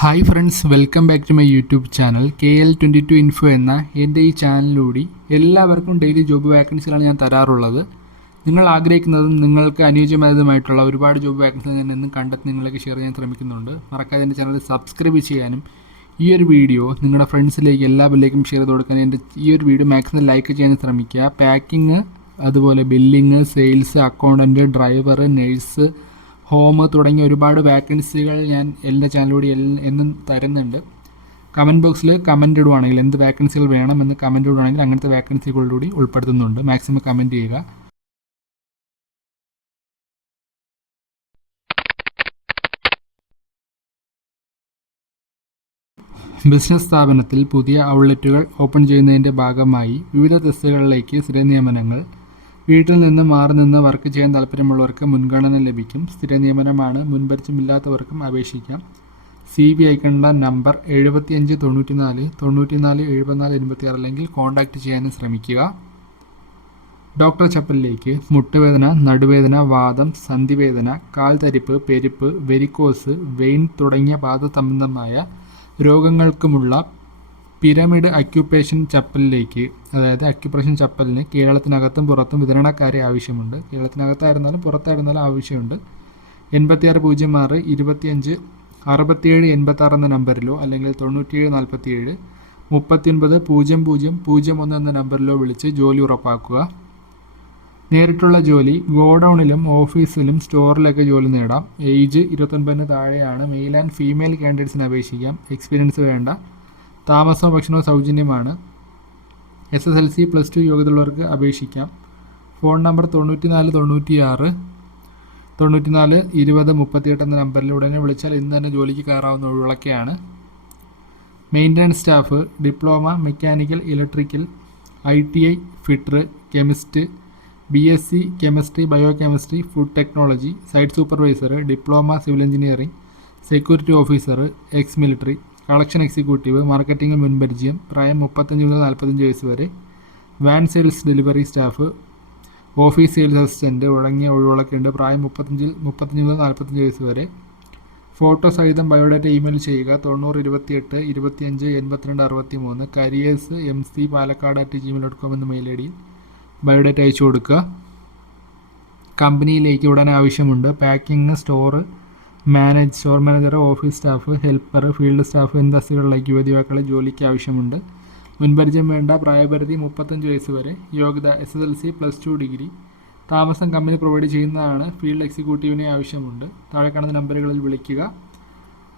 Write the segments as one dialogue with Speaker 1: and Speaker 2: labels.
Speaker 1: Hi friends welcome back to my YouTube channel K L twenty two info എന്ന എന്റെ ഈ ചാനലിലൂടെ എല്ലാവർക്കും ഡെയിലി ജോബ് വാക്കൻസികളാണ് ഞാൻ തരാറുള്ളത്. നിങ്ങൾ ആഗ്രഹിക്കുന്നതും നിങ്ങൾക്ക് അനുയോജ്യമായതുമായിട്ടുള്ള ഒരുപാട് ജോബ് വാക്കൻസികൾ ഞാൻ എന്നും കണ്ടെത്തി നിങ്ങളിലേക്ക് ഷെയർ ചെയ്യാൻ ശ്രമിക്കുന്നുണ്ട്. മറക്കാതെ എന്റെ ചാനൽ സബ്സ്ക്രൈബ് ചെയ്യാനും ഈ ഒരു വീഡിയോ നിങ്ങളുടെ ഫ്രണ്ട്സിലേക്ക് എല്ലാവരിലേക്കും ഷെയർ ചെയ്ത് കൊടുക്കാൻ എന്റെ ഈ ഒരു വീഡിയോ മാക്സിമം ലൈക്ക് ചെയ്യാൻ ശ്രമിക്കുക. പാക്കിങ് അതുപോലെ billing sales accountant driver nurse home തുടങ്ങിയ ഒരുപാട് വാക്കൻസികൾ ഞാൻ എന്റെ ചാനലിലൂടെ എന്നും തരുന്നുണ്ട്. കമന്റ് ബോക്സിൽ കമന്റ് ഇടുവാണെങ്കിൽ എന്ത് വാക്കൻസികൾ വേണമെന്ന് കമന്റ് ഇടുവാണെങ്കിൽ അങ്ങനത്തെ വാക്കൻസികളിലൂടെ ഉൾപ്പെടുത്തുന്നുണ്ട്. മാക്സിമം കമന്റ് ചെയ്യുക. ബിസിനസ് സ്ഥാപനത്തിൽ പുതിയ ഔട്ട്ലെറ്റുകൾ ഓപ്പൺ ചെയ്യുന്നതിന്റെ ഭാഗമായി വിവിധ തസ്തികകളിലേക്ക് സ്ഥിര നിയമനങ്ങൾ വീട്ടിൽ നിന്ന് മാറി നിന്ന് വർക്ക് ചെയ്യാൻ താല്പര്യമുള്ളവർക്ക് മുൻഗണന ലഭിക്കും. സ്ഥിര നിയമനമാണ്. മുൻപരിചയമില്ലാത്തവർക്കും അപേക്ഷിക്കാം. സി ബി അയക്കേണ്ട നമ്പർ എഴുപത്തിയഞ്ച് തൊണ്ണൂറ്റിനാല് തൊണ്ണൂറ്റിനാല് എഴുപത്തിനാല് എൺപത്തിയാറ് അല്ലെങ്കിൽ കോൺടാക്റ്റ് ചെയ്യാനും ശ്രമിക്കുക. ഡോക്ടർ ചപ്പലിലേക്ക് മുട്ടുവേദന നടുവേദന വാദം സന്ധിവേദന കാൽ തരിപ്പ് പെരുപ്പ് വെരിക്കോസ് വെയിൻ തുടങ്ങിയ പാദസംബന്ധമായ രോഗങ്ങൾക്കുമുള്ള പിരമിഡ് അക്യുപ്പേഷൻ ചപ്പലിലേക്ക് അതായത് അക്യുപ്രേഷൻ ചപ്പലിന് കേരളത്തിനകത്തും പുറത്തും വിതരണക്കാരെ ആവശ്യമുണ്ട്. കേരളത്തിനകത്തായിരുന്നാലും പുറത്തായിരുന്നാലും ആവശ്യമുണ്ട്. എൺപത്തിയാറ് പൂജ്യം ആറ് ഇരുപത്തിയഞ്ച് അറുപത്തിയേഴ് എൺപത്തി ആറ് എന്ന നമ്പറിലോ അല്ലെങ്കിൽ തൊണ്ണൂറ്റിയേഴ് നാൽപ്പത്തിയേഴ് മുപ്പത്തിയൊൻപത് പൂജ്യം പൂജ്യം പൂജ്യം ഒന്ന് എന്ന നമ്പറിലോ വിളിച്ച് ജോലി ഉറപ്പാക്കുക. നേരിട്ടുള്ള ജോലി ഗോഡൗണിലും ഓഫീസിലും സ്റ്റോറിലൊക്കെ ജോലി നേടാം. ഏജ് ഇരുപത്തൊൻപതിന് താഴെയാണ് മെയിൽ ആൻഡ് ഫീമെയിൽ കാൻഡിഡേറ്റ്സിന് അപേക്ഷിക്കാം. എക്സ്പീരിയൻസ് വേണ്ട. താമസവും ഭക്ഷണവും സൗജന്യമാണ്. S S L C plus two യോഗ്യതയുള്ളവർക്ക് അപേക്ഷിക്കാം. ഫോൺ നമ്പർ തൊണ്ണൂറ്റി നാല് തൊണ്ണൂറ്റി ആറ് തൊണ്ണൂറ്റി നാല് ഇരുപത് മുപ്പത്തിയെട്ട് എന്ന നമ്പറിൽ ഉടനെ വിളിച്ചാൽ ഇന്ന് തന്നെ ജോലിക്ക് കയറാവുന്ന ഒഴിവിളക്കെയാണ്. Maintenance staff diploma mechanical electrical I T I fitter chemist B S C chemistry biochemistry food technology site supervisor diploma civil engineering security officer ex military collection executive marketing മുൻപരിചയം പ്രായം മുപ്പത്തഞ്ച് മുതൽ നാൽപ്പത്തഞ്ച് വയസ്സ് വരെ van sales delivery staff office sales assistant തുടങ്ങിയ ഒഴിവുകളൊക്കെയുണ്ട് പ്രായം മുപ്പത്തഞ്ചിൽ മുപ്പത്തഞ്ച് മുതൽ നാൽപ്പത്തഞ്ച് വയസ്സ് വരെ. ഫോട്ടോ സഹിതം ബയോഡാറ്റ ഇമെയിൽ ചെയ്യുക. തൊണ്ണൂറ് ഇരുപത്തിയെട്ട് ഇരുപത്തിയഞ്ച് എൺപത്തിരണ്ട് അറുപത്തി മൂന്ന് careers M C Palakkad at Gmail dot com എന്ന മെയിൽ ഐ ഡിയിൽ ബയോഡാറ്റ അയച്ചു കൊടുക്കുക. കമ്പനിയിലേക്ക് ഉടൻ ആവശ്യമുണ്ട്. Packing store manage store manager office staff helper field staff എന്നീ തസ്തികകളിലേക്ക് യുവതിവാക്കളെ ജോലിക്ക് ആവശ്യമുണ്ട്. മുൻപരിചയം വേണ്ട പ്രായപരിധി മുപ്പത്തഞ്ച് വയസ്സ് വരെ. യോഗ്യത S S L C plus two degree താമസം കമ്പനി പ്രൊവൈഡ് ചെയ്യുന്നതാണ്. ഫീൽഡ് എക്സിക്യൂട്ടീവിനെ ആവശ്യമുണ്ട്. താഴെ കാണുന്ന നമ്പറുകളിൽ വിളിക്കുക.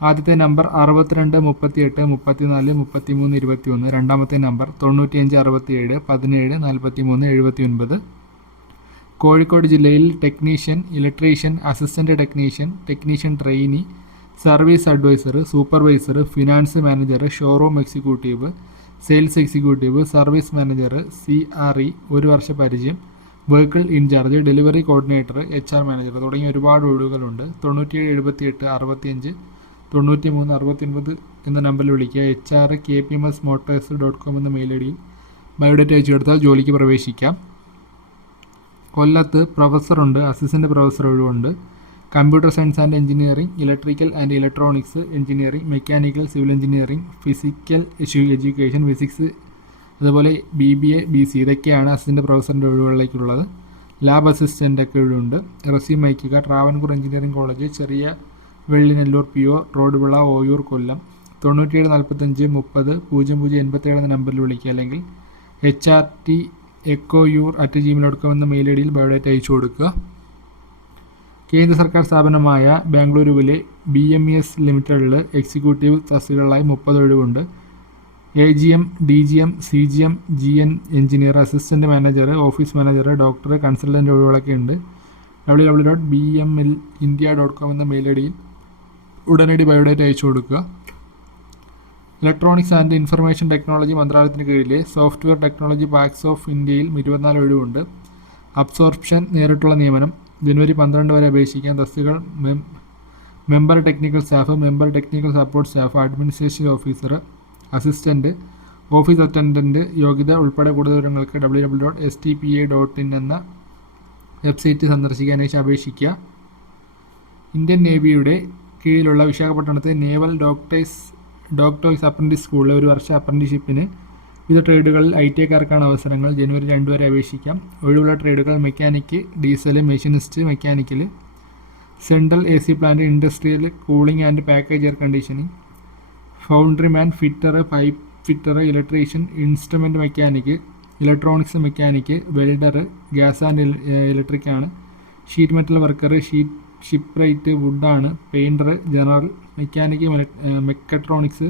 Speaker 1: ആദ്യത്തെ നമ്പർ അറുപത്തിരണ്ട് മുപ്പത്തിയെട്ട് മുപ്പത്തിനാല് മുപ്പത്തിമൂന്ന് ഇരുപത്തിയൊന്ന്. രണ്ടാമത്തെ നമ്പർ തൊണ്ണൂറ്റിയഞ്ച് അറുപത്തിയേഴ് പതിനേഴ് നാൽപ്പത്തി മൂന്ന് എഴുപത്തി ഒൻപത് കോഴിക്കോട് ജില്ലയിൽ technician electrician assistant technician technician trainee service advisor supervisor finance manager showroom executive sales executive service manager C R E ഒരു വർഷ പരിചയം vehicle incharge delivery coordinator H R manager തുടങ്ങിയ ഒരുപാട് ഒഴിവുകളുണ്ട്. തൊണ്ണൂറ്റിയേഴ് എഴുപത്തിയെട്ട് അറുപത്തിയഞ്ച് തൊണ്ണൂറ്റി മൂന്ന് അറുപത്തിയൊൻപത് എന്ന നമ്പറിൽ വിളിക്കുക. H R K P M S motors dot com എന്ന മെയിൽ ഐ ഡിയിൽ ബയോഡേറ്റ അയച്ചു കൊടുത്താൽ ജോലിക്ക് പ്രവേശിക്കാം. കൊല്ലത്ത് പ്രൊഫസറുണ്ട് അസിസ്റ്റന്റ് പ്രൊഫസർ ഒഴിവുണ്ട് computer science and engineering electrical and electronics engineering mechanical civil engineering physical education physics അതുപോലെ B B A B C ഇതൊക്കെയാണ് അസിസ്റ്റന്റ് പ്രൊഫസറിന്റെ ഒഴിവുകളിലേക്കുള്ളത്. ലാബ് അസിസ്റ്റന്റ് ഒക്കെ ഒഴിവുണ്ട് റെസ്യൂം അയക്കുക ട്രാവൻകൂർ എഞ്ചിനീയറിംഗ് കോളേജ് ചെറിയ വെള്ളിനെല്ലൂർ പി ഒ റോഡ് വിള ഓയൂർ കൊല്ലം. തൊണ്ണൂറ്റിയേഴ് നാൽപ്പത്തഞ്ച് മുപ്പത് പൂജ്യം പൂജ്യം എൺപത്തേഴ് എന്ന നമ്പറിൽ വിളിക്കുക. അല്ലെങ്കിൽ H R T echo your at Gmail dot com എന്ന മെയിൽ ഐ ഡിയിൽ ബയോഡേറ്റ അയച്ചു കൊടുക്കുക. കേന്ദ്ര സർക്കാർ സ്ഥാപനമായ ബാംഗ്ലൂരുവിലെ ബി എം എസ് ലിമിറ്റഡിൽ എക്സിക്യൂട്ടീവ് തസ്തികകളായി മുപ്പത് ഒഴിവുണ്ട്. A G M D G M C G M G N engineer assistant manager office manager doctor consultant ഒഴിവുകളൊക്കെ ഉണ്ട്. W W dot B M L India dot com എന്ന mail I ഡിയിൽ ഉടനടി biodata അയച്ചു കൊടുക്കുക. Electronics and information technology മന്ത്രാലയത്തിന് കീഴിലെ software technology pax of ഇന്ത്യയിൽ ഇരുപത്തിനാല് ഒഴിവുണ്ട്. അബ്സോർപ്ഷൻ നേരിട്ടുള്ള നിയമനം. ജനുവരി പന്ത്രണ്ട് വരെ അപേക്ഷിക്കാൻ തസ്തികൾ member technical staff member technical support staff administration officer assistant office attendant യോഗ്യത ഉൾപ്പെടെ കൂടുതൽ വിവരങ്ങൾക്ക് W W dot S T P A dot in എന്ന വെബ്സൈറ്റ് സന്ദർശിക്കാനായി അപേക്ഷിക്കുക. ഇന്ത്യൻ നേവിയുടെ കീഴിലുള്ള വിശാഖപട്ടണത്തെ നേവൽ ഡോക്ടേഴ്സ് ഡോക്ടേഴ്സ് അപ്രന്റീസ് സ്കൂളിലെ ഒരു വർഷ അപ്രന്റീഷിപ്പിന് വിവിധ ട്രേഡുകളിൽ ഐ ടി ഐക്കാർക്കാണ് അവസരങ്ങൾ. ജനുവരി രണ്ട് വരെ അപേക്ഷിക്കാം. ഒഴിവുള്ള ട്രേഡുകൾ mechanic diesel machinist mechanical central A C plant industrial cooling and package air conditioning foundryman fitter pipe fitter electrician instrument mechanic electronics mechanic welder gas and electric ആണ് sheet metal worker sheet shipwright വുഡാണ്. Painter general mechanic mechatronics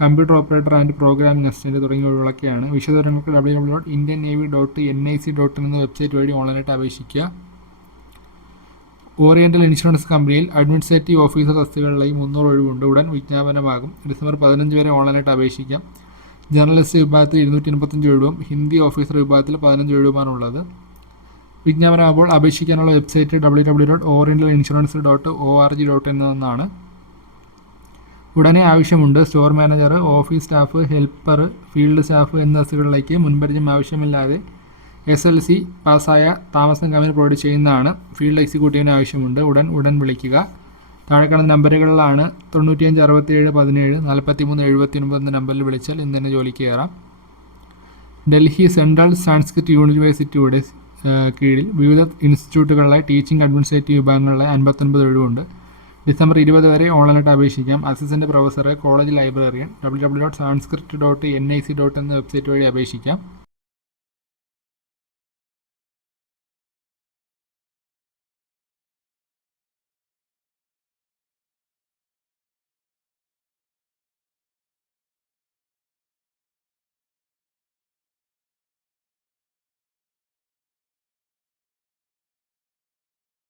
Speaker 1: computer operator and programming assistant തുടങ്ങിയവരൊക്കെയാണ് വിശദവിവരങ്ങൾക്ക് W W dot Indian navy dot N I C dot എന്ന website വഴി ഓൺലൈനായിട്ട് അപേക്ഷിക്കുക. Oriental insurance കമ്പനിയിൽ administrative officer തസ്തികകളിലായി മുന്നൂറ് ഒഴിവുണ്ട്. ഉടൻ വിജ്ഞാപനമാകും. ഡിസംബർ പതിനഞ്ച് വരെ ഓൺലൈനായിട്ട് അപേക്ഷിക്കാം. ജേർണലിസ്റ്റ് വിഭാഗത്തിൽ ഇരുന്നൂറ്റി എൺപത്തഞ്ച് ഒഴിവും. ഹിന്ദി ഓഫീസർ വിഭാഗത്തിൽ പതിനഞ്ച് ഒഴിവുമാണുള്ളത് വിജ്ഞാപനമാകുമ്പോൾ അപേക്ഷിക്കാനുള്ള website W W dot oriental insurance dot O R G dot എന്നതാണ് ഉടനെ ആവശ്യമുണ്ട് store manager office staff helper field staff എന്ന തസ്തികകളിലേക്ക് മുൻപരിചയം ആവശ്യമില്ലാതെ എസ് എൽ സി പാസ്സായ താമസം കമ്പനി പ്രൊവൈഡ് ചെയ്യുന്നതാണ്. ഫീൽഡ് എക്സിക്യൂട്ടീവിന് ആവശ്യമുണ്ട്. ഉടൻ ഉടൻ വിളിക്കുക. താഴെ കാണുന്ന നമ്പറുകളിലാണ് തൊണ്ണൂറ്റിയഞ്ച് അറുപത്തിയേഴ് പതിനേഴ് നാൽപ്പത്തി മൂന്ന് എഴുപത്തി ഒൻപത് എന്ന നമ്പറിൽ വിളിച്ചാൽ ഇന്ന് തന്നെ ജോലിക്ക് കയറാം. ഡൽഹി സെൻട്രൽ സാൻസ്ക്രിറ്റ് യൂണിവേഴ്സിറ്റിയുടെ കീഴിൽ വിവിധ ഇൻസ്റ്റിറ്റ്യൂട്ടുകളിലെ ടീച്ചിങ് അഡ്മിനിസ്ട്രേറ്റീവ് വിഭാഗങ്ങളിലെ അൻപത്തൊൻപത് ഒഴിവുണ്ട്. ഡിസംബർ ഇരുപത് വരെ ഓൺലൈനായിട്ട് അപേക്ഷിക്കാം. Assistant പ്രൊഫസറെ college librarian W W dot Sanskrit dot N I C dot എന്ന വെബ്സൈറ്റ് വഴി അപേക്ഷിക്കാം.